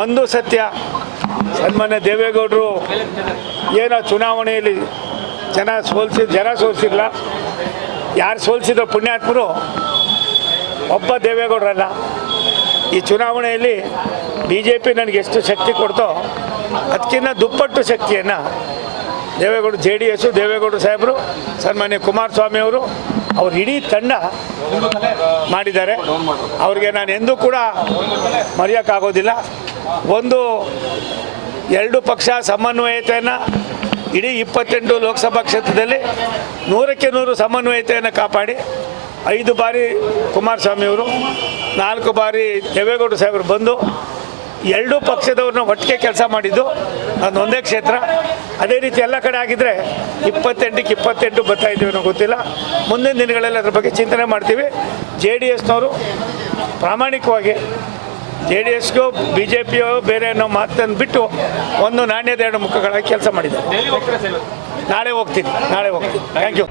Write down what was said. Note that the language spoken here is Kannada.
ಒಂದು ಸತ್ಯ, ಸನ್ಮಾನ್ಯ ದೇವೇಗೌಡರು ಏನೋ ಚುನಾವಣೆಯಲ್ಲಿ ಜನ ಸೋಲಿಸಿಲ್ಲ. ಯಾರು ಸೋಲಿಸಿದ್ರು ಪುಣ್ಯಾತ್ಮರು, ಒಬ್ಬ ದೇವೇಗೌಡರಲ್ಲ. ಈ ಚುನಾವಣೆಯಲ್ಲಿ BJP ನನಗೆ ಎಷ್ಟು ಶಕ್ತಿ ಕೊಡ್ತೋ ಅದಕ್ಕಿಂತ ದುಪ್ಪಟ್ಟು ಶಕ್ತಿಯನ್ನು ದೇವೇಗೌಡ JDS ದೇವೇಗೌಡ ಸಾಹೇಬರು, ಸನ್ಮಾನ್ಯ ಕುಮಾರಸ್ವಾಮಿ ಅವರು, ಅವ್ರ ಇಡೀ ತಂಡ ಮಾಡಿದ್ದಾರೆ. ಅವ್ರಿಗೆ ನಾನು ಎಂದೂ ಕೂಡ ಮರೆಯೋಕ್ಕಾಗೋದಿಲ್ಲ. ಎರಡು ಪಕ್ಷ ಸಮನ್ವಯತೆಯನ್ನು ಇಡೀ 28 ಲೋಕಸಭಾ ಕ್ಷೇತ್ರದಲ್ಲಿ 100ಕ್ಕೆ 100 ಸಮನ್ವಯತೆಯನ್ನು ಕಾಪಾಡಿ 5 ಬಾರಿ ಕುಮಾರಸ್ವಾಮಿಯವರು, 4 ಬಾರಿ ದೇವೇಗೌಡ ಸಾಹೇಬರು ಬಂದು ಎರಡೂ ಪಕ್ಷದವ್ರನ್ನ ಒಟ್ಟಿಗೆ ಕೆಲಸ ಮಾಡಿದ್ದು ನಾನು ಒಂದೇ ಕ್ಷೇತ್ರ. ಅದೇ ರೀತಿ ಎಲ್ಲ ಕಡೆ ಆಗಿದ್ದರೆ 28ಕ್ಕೆ 28 ಬರ್ತಾ ಇದ್ದೀವಿ ಅನ್ನೋ ಗೊತ್ತಿಲ್ಲ. ಮುಂದಿನ ದಿನಗಳಲ್ಲಿ ಅದ್ರ ಬಗ್ಗೆ ಚಿಂತನೆ ಮಾಡ್ತೀವಿ. JDSನವರು ಪ್ರಾಮಾಣಿಕವಾಗಿ JDSಗೂ BJPಯೋ ಬೇರೆ ಅನ್ನೋ ಮಾತನ್ನು ಬಿಟ್ಟು ಒಂದು ನಾಣ್ಯದ ಎರಡು ಮುಖಗಳಾಗಿ ಕೆಲಸ ಮಾಡಿದ್ದಾರೆ. ನಾಳೆ ಹೋಗ್ತೀನಿ. Thank you.